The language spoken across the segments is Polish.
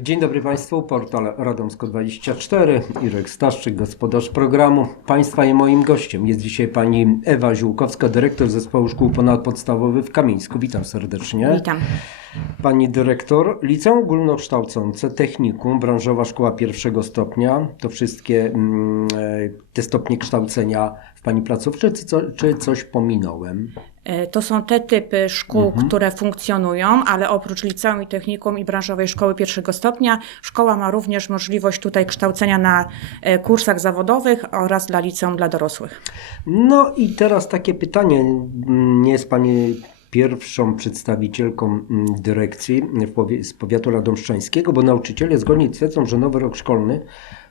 Dzień dobry Państwu, portal Radomsko24, Irek Staszczyk, gospodarz programu. Państwa i moim gościem jest dzisiaj pani Ewa Ziółkowska, dyrektor Zespołu Szkół Ponadpodstawowych w Kamieńsku. Witam serdecznie. Witam. Pani dyrektor, liceum ogólnokształcące, technikum, branżowa szkoła pierwszego stopnia, to wszystkie mm, e, te stopnie kształcenia w Pani placówce, czy, co, czy coś pominąłem? E, To są te typy szkół, które funkcjonują, ale oprócz liceum i technikum i branżowej szkoły pierwszego stopnia, szkoła ma również możliwość tutaj kształcenia na e, kursach zawodowych oraz dla liceum dla dorosłych. No i teraz takie pytanie. Nie jest Pani pierwszą przedstawicielką mm, dyrekcji z powiatu radomszczańskiego, bo nauczyciele zgodnie twierdzą, że nowy rok szkolny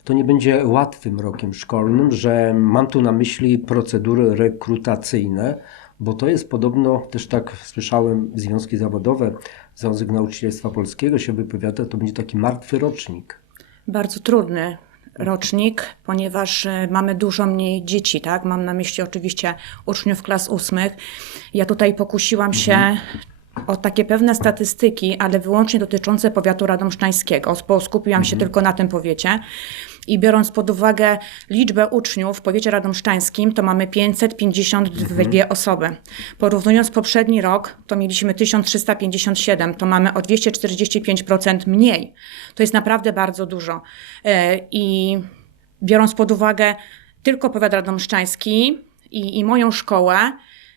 to nie będzie łatwym rokiem szkolnym, że mam tu na myśli procedury rekrutacyjne, bo to jest podobno, też tak słyszałem, związki zawodowe, Związek Nauczycielstwa Polskiego się wypowiada, to będzie taki martwy rocznik. Bardzo trudny rocznik, ponieważ e, mamy dużo mniej dzieci, tak? Mam na myśli oczywiście uczniów klas ósmych. Ja tutaj pokusiłam się o takie pewne statystyki, ale wyłącznie dotyczące powiatu radomszczańskiego, bo skupiłam się tylko na tym powiecie. I biorąc pod uwagę liczbę uczniów w powiecie radomszczańskim, to mamy 552 osoby. Porównując poprzedni rok, to mieliśmy 1357, to mamy o 245% mniej. To jest naprawdę bardzo dużo. E, I biorąc pod uwagę tylko powiat radomszczański i, i moją szkołę,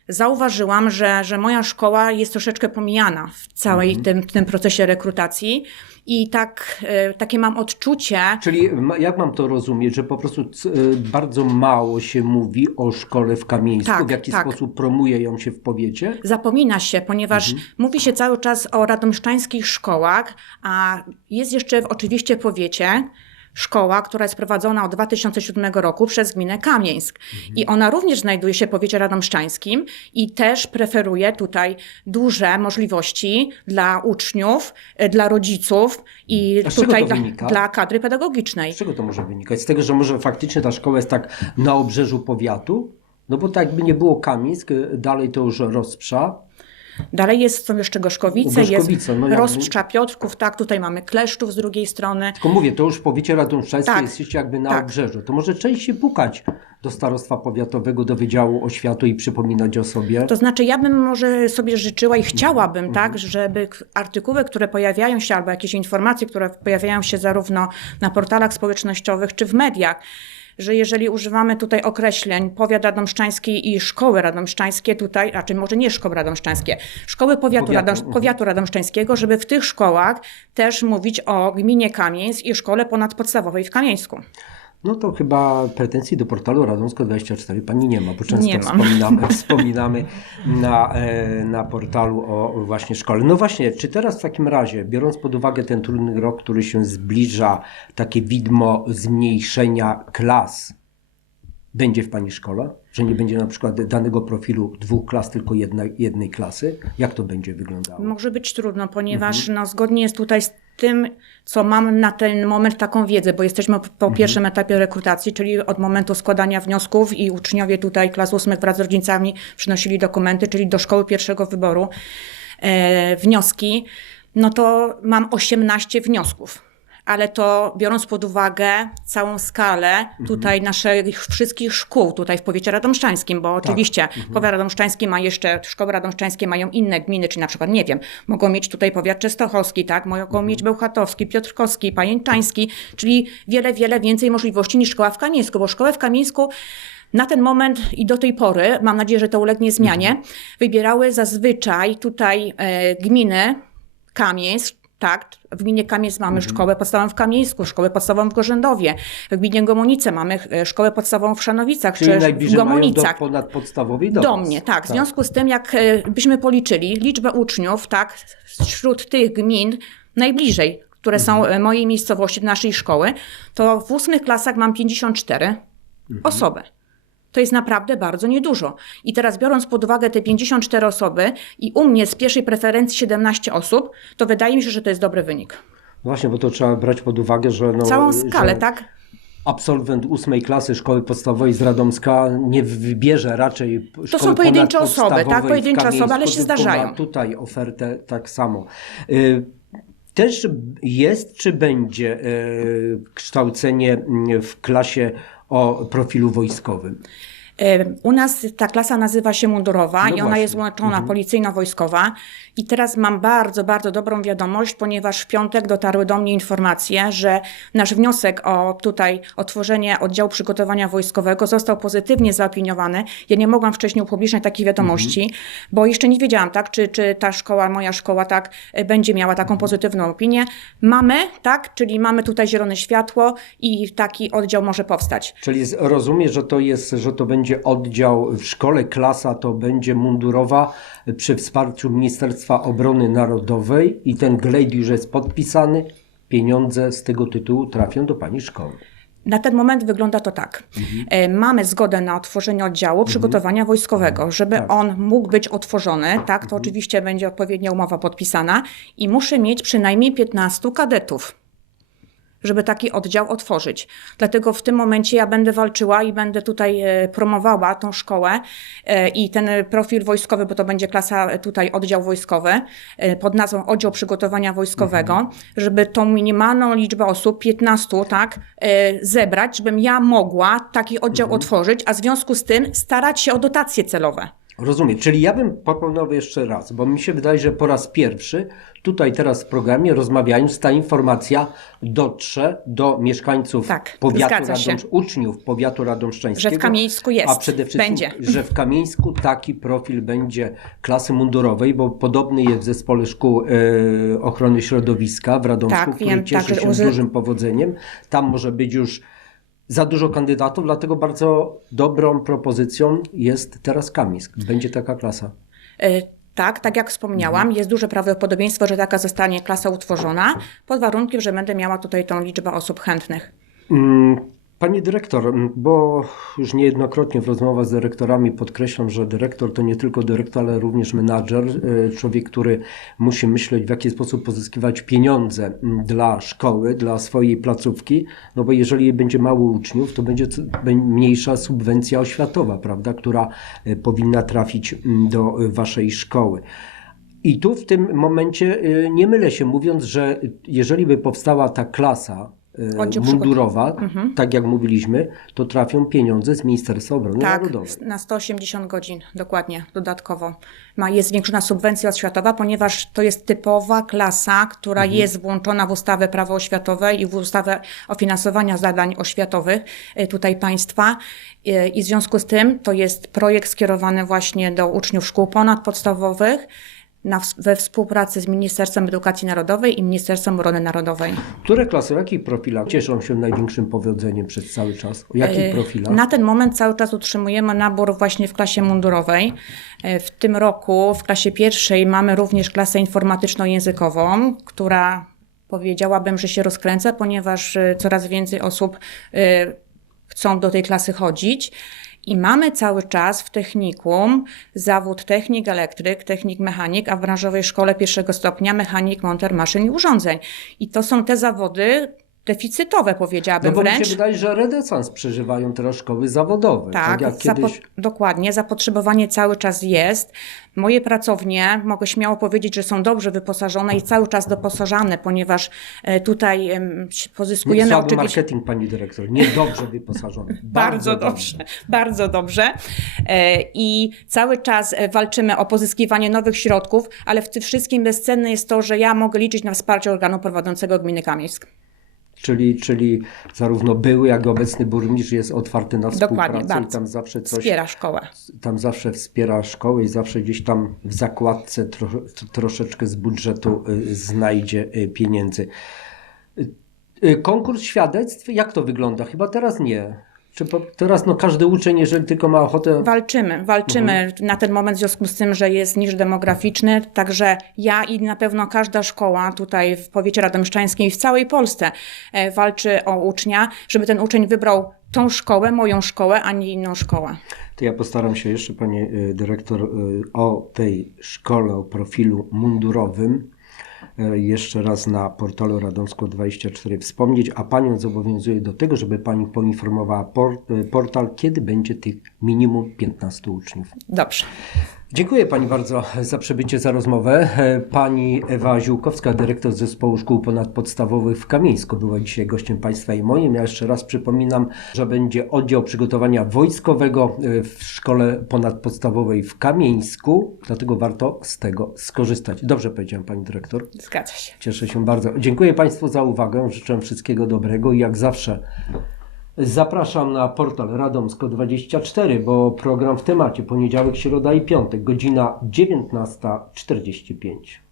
zauważyłam, że, że moja szkoła jest troszeczkę pomijana w całej tym, tym procesie rekrutacji i tak, e, takie mam odczucie, Czyli jak mam to rozumieć, że po prostu y, bardzo mało się mówi o szkole w Kamieńsku, Tak, w jaki tak. sposób promuje ją się w powiecie? Zapomina się, ponieważ Mhm. mówi się cały czas o radomszczańskich szkołach, a jest jeszcze oczywiście powiecie szkoła, która jest prowadzona od 2007 roku przez gminę Kamieńsk. Mhm. I ona również znajduje się w powiecie radomszczańskim i też preferuje tutaj duże możliwości dla uczniów, e, dla rodziców i tutaj dla, dla kadry pedagogicznej. Z czego to może wynikać? Z tego, że może faktycznie ta szkoła jest tak na obrzeżu powiatu? No bo tak by nie było Kamieńsk, y, dalej to już Rozprza. Dalej jest, są jeszcze Gorzkowice, Gorzkowice, jest no jakby- Rozstrza Piotrków, tak, tutaj mamy Kleszczów z drugiej strony. Tylko mówię, to już w powiecie radomszczańskim Tak, jesteście jakby na tak. obrzeżu. To może częściej pukać do starostwa powiatowego, do Wydziału Oświatu i przypominać o sobie. To znaczy, ja bym może sobie życzyła i chciałabym, tak, żeby k- artykuły, które pojawiają się, albo jakieś informacje, które pojawiają się zarówno na portalach społecznościowych, czy w mediach, że jeżeli używamy tutaj określeń powiat radomszczański i szkoły radomszczańskie tutaj, raczej może nie szkoły radomszczańskie, szkoły powiatu, Powiatu, Radom, mhm. powiatu radomszczańskiego, żeby w tych szkołach też mówić o gminie Kamieńsk i szkole ponadpodstawowej w Kamieńsku. No to chyba pretensji do portalu Radomsko24 pani nie ma, bo często Nie wspominamy, wspominamy na, e, na portalu o właśnie szkole. No właśnie, czy teraz w takim razie, biorąc pod uwagę ten trudny rok, który się zbliża, takie widmo zmniejszenia klas, będzie w pani szkole? Że nie będzie na przykład danego profilu dwóch klas, tylko jedna, jednej klasy? Jak to będzie wyglądało? Może być trudno, ponieważ no, zgodnie jest tutaj z tym, co mam na ten moment taką wiedzę, bo jesteśmy po, po pierwszym etapie rekrutacji, czyli od momentu składania wniosków i uczniowie tutaj klas ósmych wraz z rodzicami przynosili dokumenty, czyli do szkoły pierwszego wyboru e, wnioski, no to mam 18 wniosków. Ale to biorąc pod uwagę całą skalę tutaj naszych wszystkich szkół tutaj w powiecie radomszczańskim, bo oczywiście powiat radomszczański ma jeszcze, szkoły radomszczańskie mają inne gminy, czyli na przykład, nie wiem, mogą mieć tutaj powiat częstochowski, tak, mogą mieć bełchatowski, piotrkowski, pajęczański, czyli wiele, wiele więcej możliwości niż szkoła w Kamieńsku, bo szkołę w Kamieńsku na ten moment i do tej pory, mam nadzieję, że to ulegnie zmianie, wybierały zazwyczaj tutaj e, gminy Kamieńsk, tak, w gminie Kamieńsk mamy szkołę podstawową w Kamieńsku, szkołę podstawową w Gorzendowie, w gminie Gomonice mamy e, szkołę podstawową w Szanowicach, Czyli czy w najbliżej mają do Gomonicach. ponadpodstawowej do, Do mnie, tak. W związku z tym, jak e, byśmy policzyli liczbę uczniów, tak, wśród tych gmin najbliżej, które są Mhm. e, mojej miejscowości, naszej szkoły, to w ósmych klasach mam 54 Mhm. osoby. To jest naprawdę bardzo niedużo. I teraz biorąc pod uwagę te 54 osoby i u mnie z pierwszej preferencji 17 osób, to wydaje mi się, że to jest dobry wynik. No Właśnie, bo to trzeba brać pod uwagę, że... No, Całą skalę, że tak? absolwent ósmej klasy szkoły podstawowej z Radomska nie wybierze raczej szkoły są pojedyncze osoby, tak? Pojedyncze osoby, ale się zdarzają. Tutaj ofertę tak samo. Y, też jest, czy będzie e, kształcenie mm, w klasie o profilu wojskowym? U nas ta klasa nazywa się mundurowa No i ona właśnie. jest łączona policyjno-wojskowa. I teraz mam bardzo, bardzo dobrą wiadomość, ponieważ w piątek dotarły do mnie informacje, że nasz wniosek o tutaj otworzenie oddziału przygotowania wojskowego został pozytywnie zaopiniowany. Ja nie mogłam wcześniej upubliczniać takiej wiadomości, bo jeszcze nie wiedziałam, tak, czy, czy ta szkoła, moja szkoła, tak, e, będzie miała taką pozytywną opinię. Mamy, tak, czyli mamy tutaj zielone światło i taki oddział może powstać. Czyli rozumiem, że to jest, że to będzie oddział w szkole, klasa to będzie mundurowa przy wsparciu Ministerstwa Obrony Narodowej i ten glejt już jest podpisany. Pieniądze z tego tytułu trafią do pani szkoły. Na ten moment wygląda to tak. E, Mamy zgodę na otworzenie oddziału przygotowania wojskowego. Żeby Tak. on mógł być otworzony, tak, to oczywiście będzie odpowiednia umowa podpisana i muszę mieć przynajmniej 15 kadetów żeby taki oddział otworzyć. Dlatego w tym momencie ja będę walczyła i będę tutaj e, promowała tą szkołę e, i ten profil wojskowy, bo to będzie klasa e, tutaj oddział wojskowy pod nazwą oddział przygotowania wojskowego, żeby tą minimalną liczbę osób, 15, tak, zebrać, żebym ja mogła taki oddział otworzyć, a w związku z tym starać się o dotacje celowe. Rozumiem, czyli ja bym proponował jeszcze raz, bo mi się wydaje, że po raz pierwszy tutaj teraz w programie rozmawiając ta informacja dotrze do mieszkańców Tak, powiatu. Radomsz, uczniów powiatu radomszczańskiego. Że w Kamieńsku jest, A przede wszystkim, będzie. że w Kamieńsku taki profil będzie klasy mundurowej, bo podobny jest w zespole szkół e, ochrony środowiska w Radomsku, Tak, który wiem, cieszy tak, się że- dużym powodzeniem. Tam może być już za dużo kandydatów, dlatego bardzo dobrą propozycją jest teraz Kamieńsk. Będzie taka klasa. E, Tak, tak jak wspomniałam, jest duże prawdopodobieństwo, że taka zostanie klasa utworzona, pod warunkiem, że będę miała tutaj tą liczbę osób chętnych. Pani dyrektor, bo już niejednokrotnie w rozmowach z dyrektorami podkreślam, że dyrektor to nie tylko dyrektor, ale również menadżer, e, człowiek, który musi myśleć, w jaki sposób pozyskiwać pieniądze dla szkoły, dla swojej placówki, no bo jeżeli będzie mało uczniów, to będzie mniejsza subwencja oświatowa, prawda, która e, powinna trafić do e, waszej szkoły. I tu w tym momencie y, nie mylę się mówiąc, że jeżeli by powstała ta klasa y, mundurowa, tak jak mówiliśmy, to trafią pieniądze z Ministerstwa Obrony Tak, Narodowej. na 180 godzin dokładnie, dodatkowo. Ma, jest zwiększona subwencja oświatowa, ponieważ to jest typowa klasa, która jest włączona w ustawę prawo oświatowe i w ustawę o finansowaniu zadań oświatowych y, tutaj państwa. Y, I w związku z tym to jest projekt skierowany właśnie do uczniów szkół ponadpodstawowych na, we współpracy z Ministerstwem Edukacji Narodowej i Ministerstwem Obrony Narodowej. Które klasy, o jakich profilach cieszą się największym powodzeniem przez cały czas? O jakich E, profilach? Na ten moment cały czas utrzymujemy nabór właśnie w klasie mundurowej. E, W tym roku w klasie pierwszej mamy również klasę informatyczno-językową, która powiedziałabym, że się rozkręca, ponieważ e, coraz więcej osób chcą do tej klasy chodzić. I mamy cały czas w technikum zawód technik elektryk, technik mechanik, a w branżowej szkole pierwszego stopnia mechanik, monter maszyn i urządzeń. I to są te zawody deficytowe, No powiedziałabym bo mi wręcz. się wydaje, że renesans przeżywają teraz szkoły zawodowe. Tak, Tak, jak zapo- kiedyś. dokładnie. Zapotrzebowanie cały czas jest. Moje pracownie, mogę śmiało powiedzieć, że są dobrze wyposażone i cały czas doposażane, ponieważ e, tutaj em, pozyskujemy Słaby oczywiście. marketing, pani dyrektor. Niedobrze wyposażony. Bardzo dobrze, bardzo dobrze. E, I cały czas e, walczymy o pozyskiwanie nowych środków, ale w tym wszystkim bezcenne jest to, że ja mogę liczyć na wsparcie organu prowadzącego gminy Kamieńsk. Czyli, czyli zarówno były, jak i obecny burmistrz jest otwarty na współpracę i bardzo. tam zawsze coś Wspiera szkołę. tam zawsze wspiera szkołę i zawsze gdzieś tam w zakładce tro, troszeczkę z budżetu y, znajdzie y, pieniędzy. Y, Konkurs świadectw, jak to wygląda? Chyba teraz nie. Czy teraz no każdy uczeń, jeżeli tylko ma ochotę, Walczymy, walczymy na ten moment w związku z tym, że jest niż demograficzny, także ja i na pewno każda szkoła tutaj w powiecie radomszczańskim i w całej Polsce e, walczy o ucznia, żeby ten uczeń wybrał tą szkołę, moją szkołę, a nie inną szkołę. to ja postaram się jeszcze, Pani y, Dyrektor, y, o tej szkole, o profilu mundurowym jeszcze raz na portalu Radomsko24 wspomnieć, a Panią zobowiązuję do tego, żeby Pani poinformowała y, portal, kiedy będzie tych minimum 15 uczniów. Dobrze. Dziękuję Pani bardzo za przybycie, za rozmowę. Pani Ewa Ziółkowska, dyrektor Zespołu Szkół Ponadpodstawowych w Kamieńsku, była dzisiaj gościem Państwa i moim. Ja jeszcze raz przypominam, że będzie oddział przygotowania wojskowego e, w Szkole Ponadpodstawowej w Kamieńsku, dlatego warto z tego skorzystać. Dobrze powiedziałem Pani Dyrektor. Zgadza się. Cieszę się bardzo. Dziękuję Państwu za uwagę. Życzę wszystkiego dobrego i jak zawsze zapraszam na portal Radomsko24, bo program w temacie poniedziałek, środa i piątek, godzina 19.45.